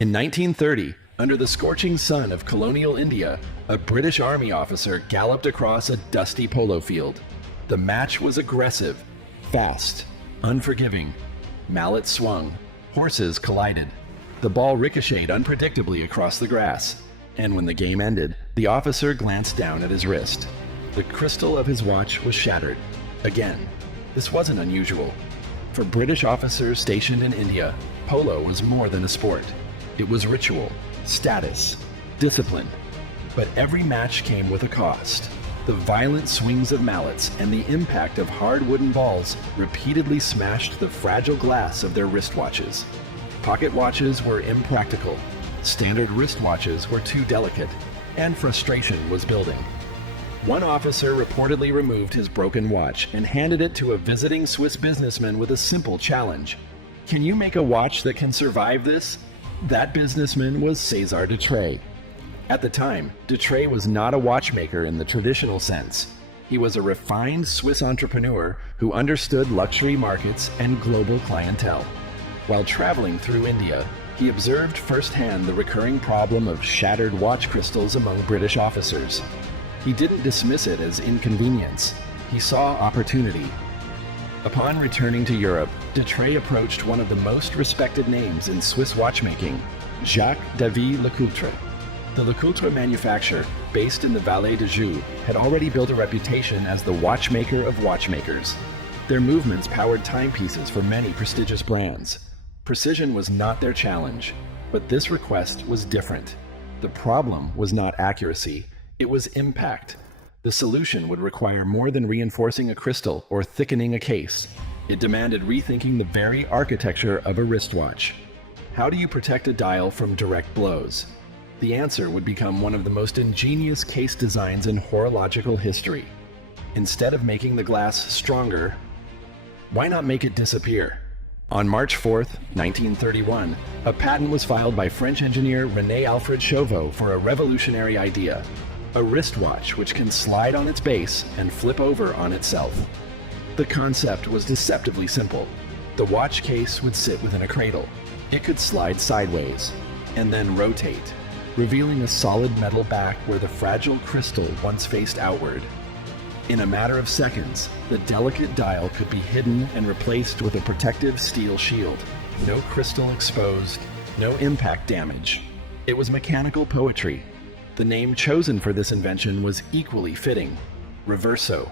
In 1930, under the scorching sun of colonial India, a British Army officer galloped across a dusty polo field. The match was aggressive, fast, unforgiving. Mallets swung, horses collided. The ball ricocheted unpredictably across the grass, and when the game ended, the officer glanced down at his wrist. The crystal of his watch was shattered. Again, this wasn't unusual. For British officers stationed in India, polo was more than a sport. It was ritual, status, discipline. But every match came with a cost. The violent swings of mallets and the impact of hard wooden balls repeatedly smashed the fragile glass of their wristwatches. Pocket watches were impractical, standard wristwatches were too delicate, and frustration was building. One officer reportedly removed his broken watch and handed it to a visiting Swiss businessman with a simple challenge. "Can you make a watch that can survive this?" That businessman was César Dutré. At the time, Dutré was not a watchmaker in the traditional sense. He was a refined Swiss entrepreneur who understood luxury markets and global clientele. While traveling through India, he observed firsthand the recurring problem of shattered watch crystals among British officers. He didn't dismiss it as inconvenience. He saw opportunity. Upon returning to Europe, Dutré approached one of the most respected names in Swiss watchmaking, Jaeger-LeCoultre. The LeCoultre manufacturer, based in the Vallée de Joux, had already built a reputation as the watchmaker of watchmakers. Their movements powered timepieces for many prestigious brands. Precision was not their challenge, but this request was different. The problem was not accuracy, it was impact. The solution would require more than reinforcing a crystal or thickening a case. It demanded rethinking the very architecture of a wristwatch. How do you protect a dial from direct blows? The answer would become one of the most ingenious case designs in horological history. Instead of making the glass stronger, why not make it disappear? On March 4th, 1931, a patent was filed by French engineer René-Alfred Chauveau for a revolutionary idea: a wristwatch which can slide on its base and flip over on itself. The concept was deceptively simple. The watch case would sit within a cradle. It could slide sideways and then rotate, revealing a solid metal back where the fragile crystal once faced outward. In a matter of seconds, the delicate dial could be hidden and replaced with a protective steel shield. No crystal exposed, no impact damage. It was mechanical poetry. The name chosen for this invention was equally fitting: Reverso,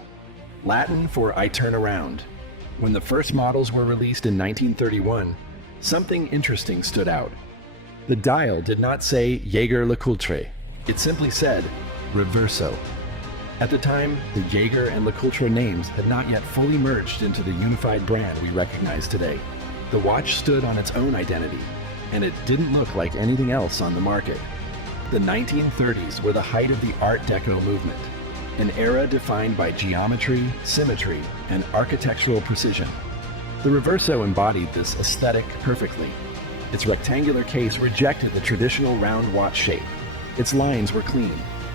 Latin for "I turn around." When the first models were released in 1931, something interesting stood out. The dial did not say Jaeger-LeCoultre. It simply said Reverso. At the time, the Jaeger and LeCoultre names had not yet fully merged into the unified brand we recognize today. The watch stood on its own identity, and it didn't look like anything else on the market. The 1930s were the height of the Art Deco movement, an era defined by geometry, symmetry, and architectural precision. The Reverso embodied this aesthetic perfectly. Its rectangular case rejected the traditional round watch shape. Its lines were clean,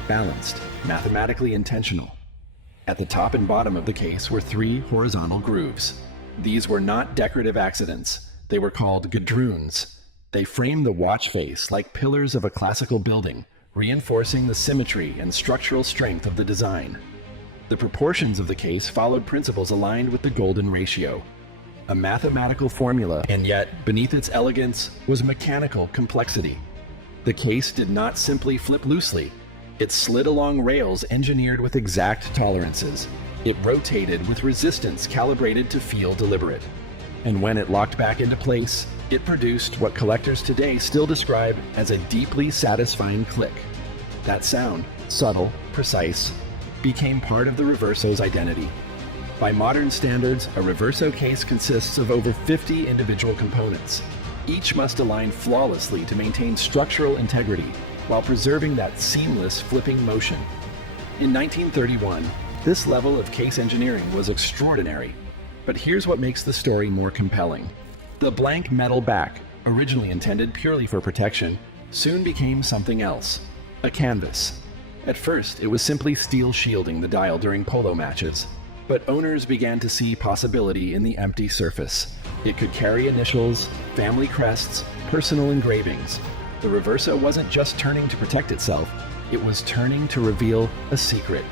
balanced, mathematically intentional. At the top and bottom of the case were 3 horizontal grooves. These were not decorative accidents. They were called gadroons. They framed the watch face like pillars of a classical building, reinforcing the symmetry and structural strength of the design. The proportions of the case followed principles aligned with the golden ratio, a mathematical formula, and yet, beneath its elegance, was mechanical complexity. The case did not simply flip loosely. It slid along rails engineered with exact tolerances. It rotated with resistance calibrated to feel deliberate. And when it locked back into place, it produced what collectors today still describe as a deeply satisfying click. That sound, subtle, precise, became part of the Reverso's identity. By modern standards, a Reverso case consists of over 50 individual components. Each must align flawlessly to maintain structural integrity while preserving that seamless flipping motion. In 1931, this level of case engineering was extraordinary. But here's what makes the story more compelling. The blank metal back, originally intended purely for protection, soon became something else: a canvas. At first, it was simply steel shielding the dial during polo matches, but owners began to see possibility in the empty surface. It could carry initials, family crests, personal engravings. The Reverso wasn't just turning to protect itself, it was turning to reveal a secret.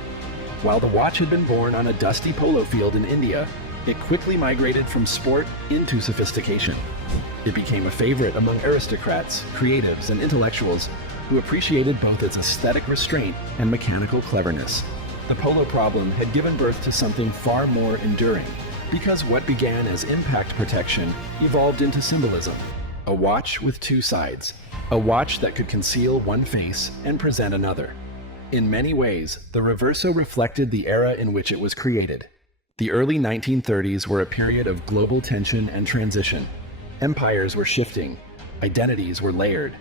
While the watch had been born on a dusty polo field in India, it quickly migrated from sport into sophistication. It became a favorite among aristocrats, creatives, and intellectuals who appreciated both its aesthetic restraint and mechanical cleverness. The polo problem had given birth to something far more enduring, because what began as impact protection evolved into symbolism. A watch with two sides. A watch that could conceal one face and present another. In many ways, the Reverso reflected the era in which it was created. The early 1930s were a period of global tension and transition. Empires were shifting, identities were layered.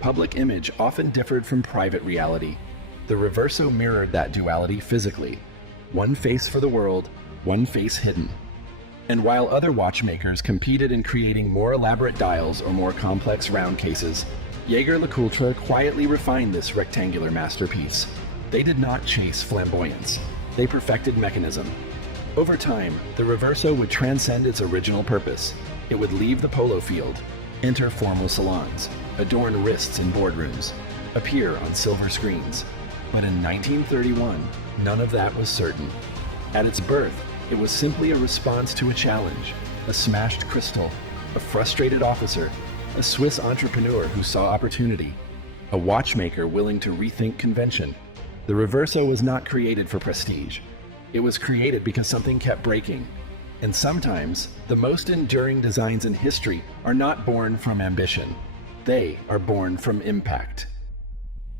Public image often differed from private reality. The Reverso mirrored that duality physically. One face for the world, one face hidden. And while other watchmakers competed in creating more elaborate dials or more complex round cases, Jaeger-LeCoultre quietly refined this rectangular masterpiece. They did not chase flamboyance. They perfected mechanism. Over time, the Reverso would transcend its original purpose. It would leave the polo field, enter formal salons, adorn wrists in boardrooms, appear on silver screens. But in 1931, none of that was certain. At its birth, it was simply a response to a challenge, a smashed crystal, a frustrated officer, a Swiss entrepreneur who saw opportunity, a watchmaker willing to rethink convention. The Reverso was not created for prestige. It was created because something kept breaking. And sometimes, the most enduring designs in history are not born from ambition. They are born from impact.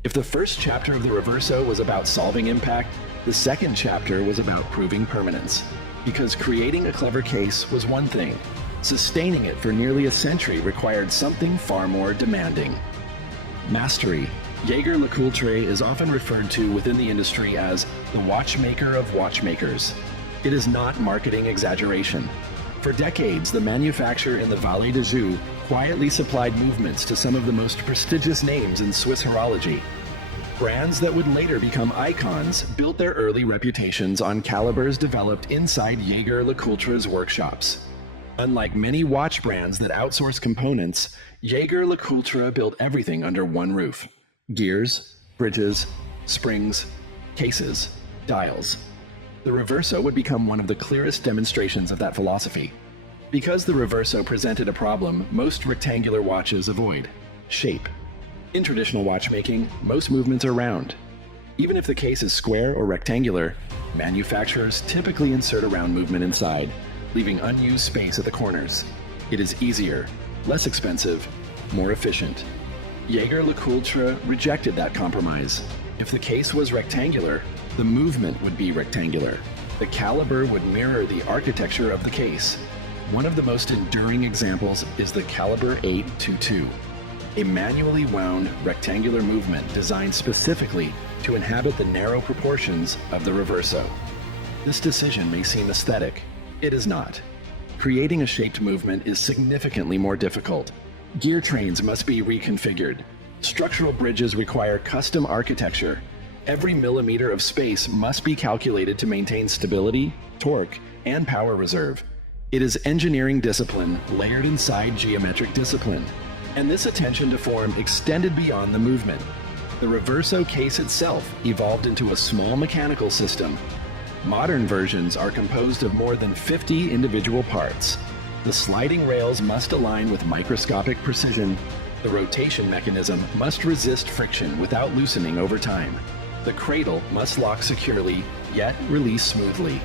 If the first chapter of the Reverso was about solving impact, the second chapter was about proving permanence. Because creating a clever case was one thing. Sustaining it for nearly a century required something far more demanding. Mastery. Jaeger-LeCoultre is often referred to within the industry as the watchmaker of watchmakers. It is not marketing exaggeration. For decades, the manufacturer in the Vallée de Joux quietly supplied movements to some of the most prestigious names in Swiss horology. Brands that would later become icons built their early reputations on calibers developed inside Jaeger-LeCoultre's workshops. Unlike many watch brands that outsource components, Jaeger-LeCoultre built everything under one roof. Gears, bridges, springs, cases, dials. The Reverso would become one of the clearest demonstrations of that philosophy. Because the Reverso presented a problem most rectangular watches avoid: shape. In traditional watchmaking, most movements are round. Even if the case is square or rectangular, manufacturers typically insert a round movement inside, leaving unused space at the corners. It is easier, less expensive, more efficient. Jaeger-LeCoultre rejected that compromise. If the case was rectangular, the movement would be rectangular. The caliber would mirror the architecture of the case. One of the most enduring examples is the Caliber 822, a manually wound rectangular movement designed specifically to inhabit the narrow proportions of the Reverso. This decision may seem aesthetic. It is not. Creating a shaped movement is significantly more difficult. Gear trains must be reconfigured. Structural bridges require custom architecture. Every millimeter of space must be calculated to maintain stability, torque, and power reserve. It is engineering discipline layered inside geometric discipline. And this attention to form extended beyond the movement. The Reverso case itself evolved into a small mechanical system. Modern versions are composed of more than 50 individual parts. The sliding rails must align with microscopic precision. The rotation mechanism must resist friction without loosening over time. The cradle must lock securely, yet release smoothly.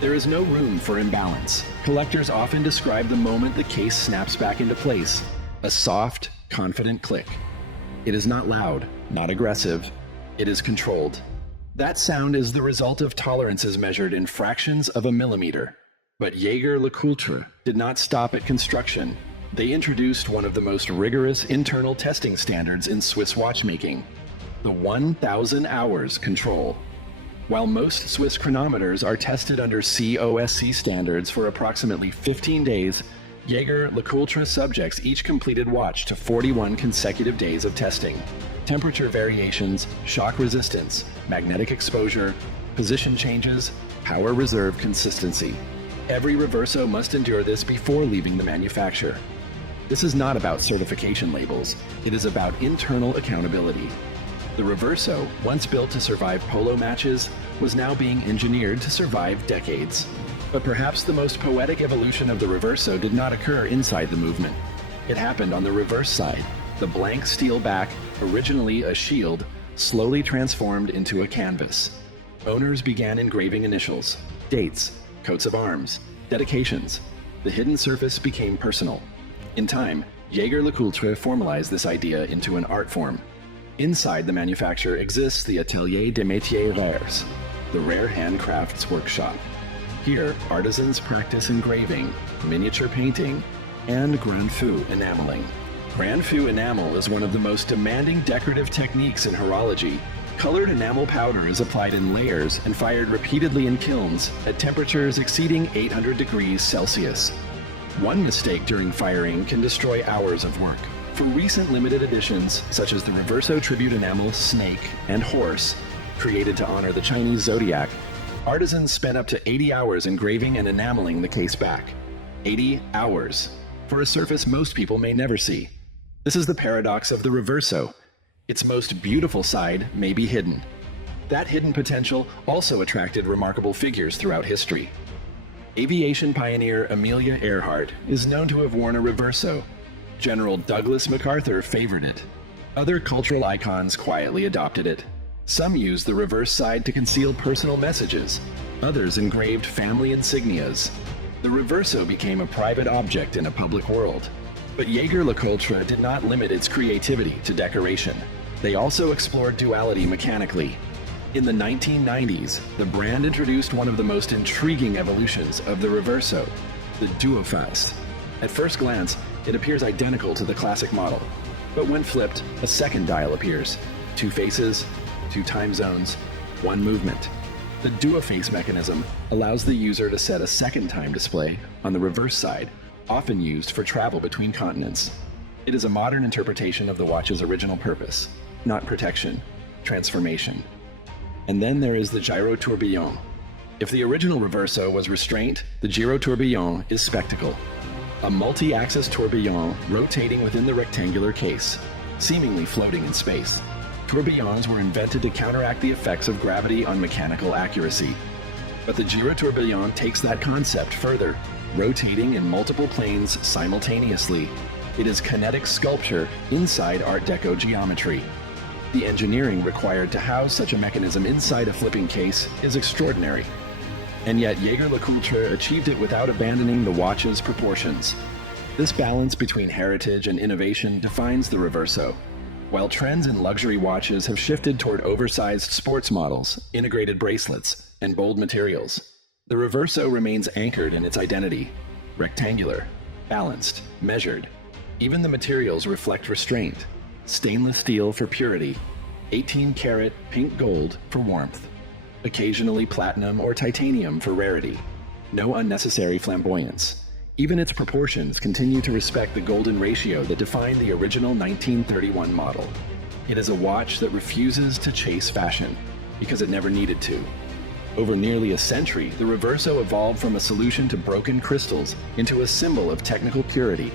There is no room for imbalance. Collectors often describe the moment the case snaps back into place: a soft, confident click. It is not loud, not aggressive. It is controlled. That sound is the result of tolerances measured in fractions of a millimeter. But Jaeger-LeCoultre did not stop at construction. They introduced one of the most rigorous internal testing standards in Swiss watchmaking: the 1,000 hours control. While most Swiss chronometers are tested under COSC standards for approximately 15 days, Jaeger-LeCoultre subjects each completed watch to 41 consecutive days of testing. Temperature variations, shock resistance, magnetic exposure, position changes, power reserve consistency. Every Reverso must endure this before leaving the manufacturer. This is not about certification labels, it is about internal accountability. The Reverso, once built to survive polo matches, was now being engineered to survive decades. But perhaps the most poetic evolution of the Reverso did not occur inside the movement. It happened on the reverse side. The blank steel back, originally a shield, slowly transformed into a canvas. Owners began engraving initials, dates, coats of arms, dedications. The hidden surface became personal. In time, Jaeger-LeCoultre formalized this idea into an art form. Inside the manufacturer exists the Atelier des Métiers Rares, the rare handcrafts workshop. Here, artisans practice engraving, miniature painting, and grand feu enameling. Grand feu enamel is one of the most demanding decorative techniques in horology. Colored enamel powder is applied in layers and fired repeatedly in kilns at temperatures exceeding 800 degrees Celsius. One mistake during firing can destroy hours of work. For recent limited editions, such as the Reverso Tribute Enamel Snake and Horse, created to honor the Chinese zodiac, artisans spent up to 80 hours engraving and enameling the case back. 80 hours, for a surface most people may never see. This is the paradox of the Reverso. Its most beautiful side may be hidden. That hidden potential also attracted remarkable figures throughout history. Aviation pioneer Amelia Earhart is known to have worn a Reverso. General Douglas MacArthur favored it. Other cultural icons quietly adopted it. Some used the reverse side to conceal personal messages. Others engraved family insignias. The Reverso became a private object in a public world. But Jaeger-LeCoultre did not limit its creativity to decoration. They also explored duality mechanically. In the 1990s, the brand introduced one of the most intriguing evolutions of the Reverso, the duophase. At first glance, it appears identical to the classic model. But when flipped, a second dial appears. 2 faces, 2 time zones, 1 movement. The duophase mechanism allows the user to set a second time display on the reverse side, often used for travel between continents. It is a modern interpretation of the watch's original purpose, not protection, transformation. And then there is the gyro-tourbillon. If the original Reverso was restraint, the gyro-tourbillon is spectacle. A multi-axis tourbillon rotating within the rectangular case, seemingly floating in space. Tourbillons were invented to counteract the effects of gravity on mechanical accuracy. But the gyro-tourbillon takes that concept further, rotating in multiple planes simultaneously. It is kinetic sculpture inside Art Deco geometry. The engineering required to house such a mechanism inside a flipping case is extraordinary. And yet Jaeger-LeCoultre achieved it without abandoning the watch's proportions. This balance between heritage and innovation defines the Reverso. While trends in luxury watches have shifted toward oversized sports models, integrated bracelets, and bold materials, the Reverso remains anchored in its identity. Rectangular, balanced, measured. Even the materials reflect restraint. Stainless steel for purity, 18-karat pink gold for warmth. Occasionally platinum or titanium for rarity. No unnecessary flamboyance. Even its proportions continue to respect the golden ratio that defined the original 1931 model. It is a watch that refuses to chase fashion, because it never needed to. Over nearly a century, the Reverso evolved from a solution to broken crystals into a symbol of technical purity.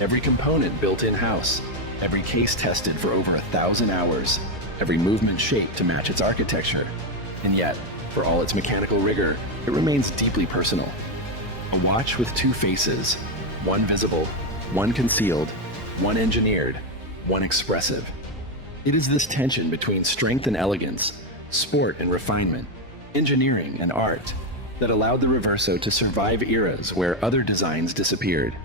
Every component built in-house, every case tested for over 1,000 hours, every movement shaped to match its architecture. And yet, for all its mechanical rigor, it remains deeply personal. A watch with 2 faces, one visible, one concealed, one engineered, one expressive. It is this tension between strength and elegance, sport and refinement, engineering and art, that allowed the Reverso to survive eras where other designs disappeared.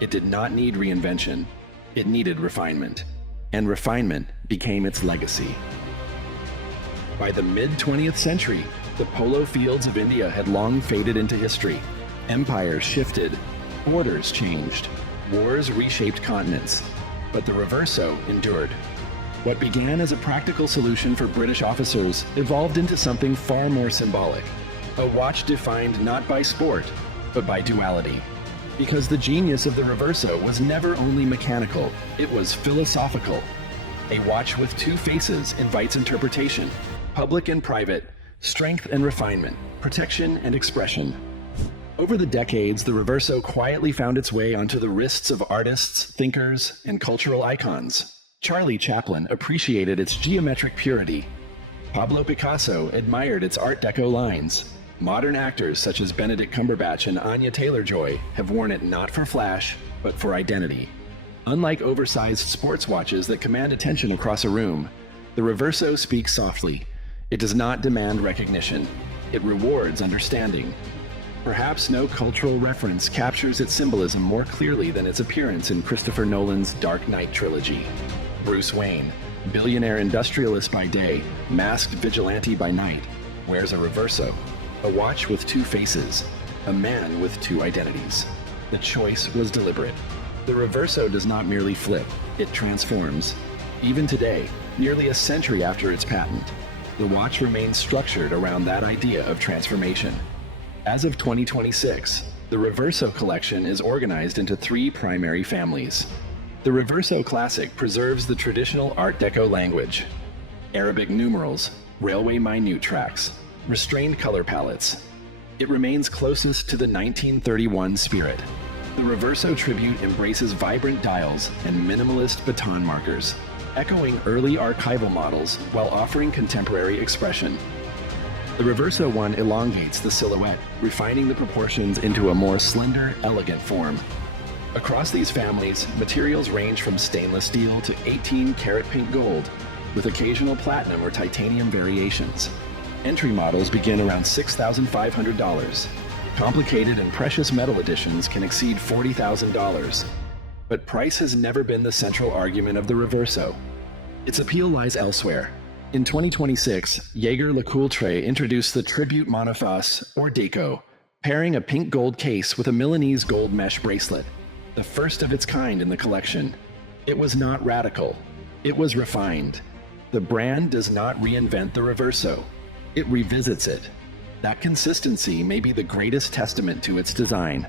It did not need reinvention, it needed refinement, and refinement became its legacy. By the mid-20th century, the polo fields of India had long faded into history. Empires shifted, borders changed, wars reshaped continents, but the Reverso endured. What began as a practical solution for British officers evolved into something far more symbolic. A watch defined not by sport, but by duality. Because the genius of the Reverso was never only mechanical, it was philosophical. A watch with 2 faces invites interpretation. Public and private, strength and refinement, protection and expression. Over the decades, the Reverso quietly found its way onto the wrists of artists, thinkers, and cultural icons. Charlie Chaplin appreciated its geometric purity. Pablo Picasso admired its Art Deco lines. Modern actors such as Benedict Cumberbatch and Anya Taylor-Joy have worn it not for flash, but for identity. Unlike oversized sports watches that command attention across a room, the Reverso speaks softly. It does not demand recognition. It rewards understanding. Perhaps no cultural reference captures its symbolism more clearly than its appearance in Christopher Nolan's Dark Knight trilogy. Bruce Wayne, billionaire industrialist by day, masked vigilante by night, wears a Reverso, a watch with two faces, a man with two identities. The choice was deliberate. The Reverso does not merely flip, it transforms. Even today, nearly a century after its patent, the watch remains structured around that idea of transformation. As of 2026, the Reverso collection is organized into three primary families. The Reverso Classic preserves the traditional Art Deco language, Arabic numerals, railway minute tracks, restrained color palettes. It remains closest to the 1931 spirit. The Reverso Tribute embraces vibrant dials and minimalist baton markers, echoing early archival models while offering contemporary expression. The Reverso One elongates the silhouette, refining the proportions into a more slender, elegant form. Across these families, materials range from stainless steel to 18-karat pink gold, with occasional platinum or titanium variations. Entry models begin around $6,500. Complicated and precious metal editions can exceed $40,000. But price has never been the central argument of the Reverso. Its appeal lies elsewhere. In 2026, Jaeger-LeCoultre introduced the Tribute Monophos, or Deco, pairing a pink gold case with a Milanese gold mesh bracelet, the first of its kind in the collection. It was not radical. It was refined. The brand does not reinvent the Reverso. It revisits it. That consistency may be the greatest testament to its design.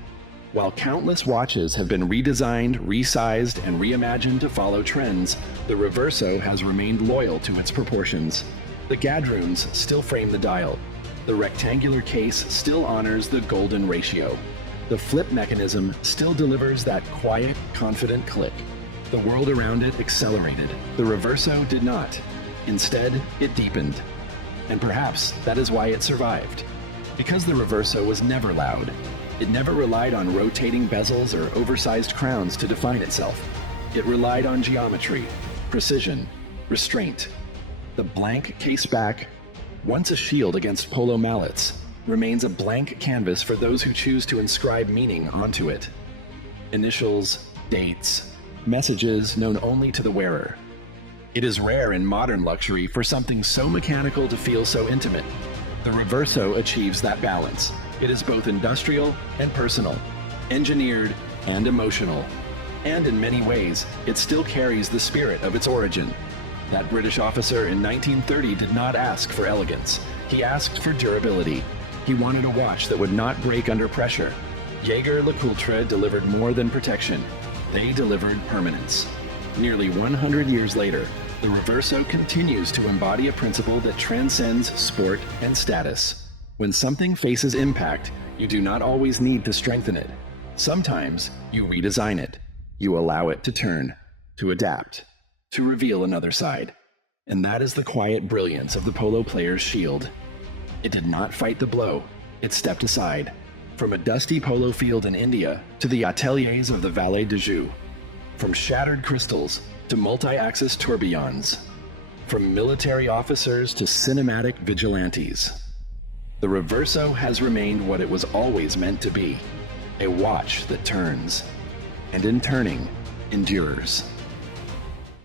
While countless watches have been redesigned, resized, and reimagined to follow trends, the Reverso has remained loyal to its proportions. The gadrooms still frame the dial. The rectangular case still honors the golden ratio. The flip mechanism still delivers that quiet, confident click. The world around it accelerated. The Reverso did not. Instead, it deepened. And perhaps that is why it survived. Because the Reverso was never loud. It never relied on rotating bezels or oversized crowns to define itself. It relied on geometry, precision, restraint. The blank case back, once a shield against Polo mallets, remains a blank canvas for those who choose to inscribe meaning onto it. Initials, dates, messages known only to the wearer. It is rare in modern luxury for something so mechanical to feel so intimate. The Reverso achieves that balance. It is both industrial and personal, engineered and emotional. And in many ways, it still carries the spirit of its origin. That British officer in 1930 did not ask for elegance. He asked for durability. He wanted a watch that would not break under pressure. Jaeger-LeCoultre delivered more than protection. They delivered permanence. Nearly 100 years later, the Reverso continues to embody a principle that transcends sport and status. When something faces impact, you do not always need to strengthen it. Sometimes you redesign it. You allow it to turn, to adapt, to reveal another side. And that is the quiet brilliance of the polo player's shield. It did not fight the blow. It stepped aside. From a dusty polo field in India to the ateliers of the Vallée de Joux. From shattered crystals to multi-axis tourbillons. From military officers to cinematic vigilantes. The Reverso has remained what it was always meant to be, a watch that turns, and in turning, endures.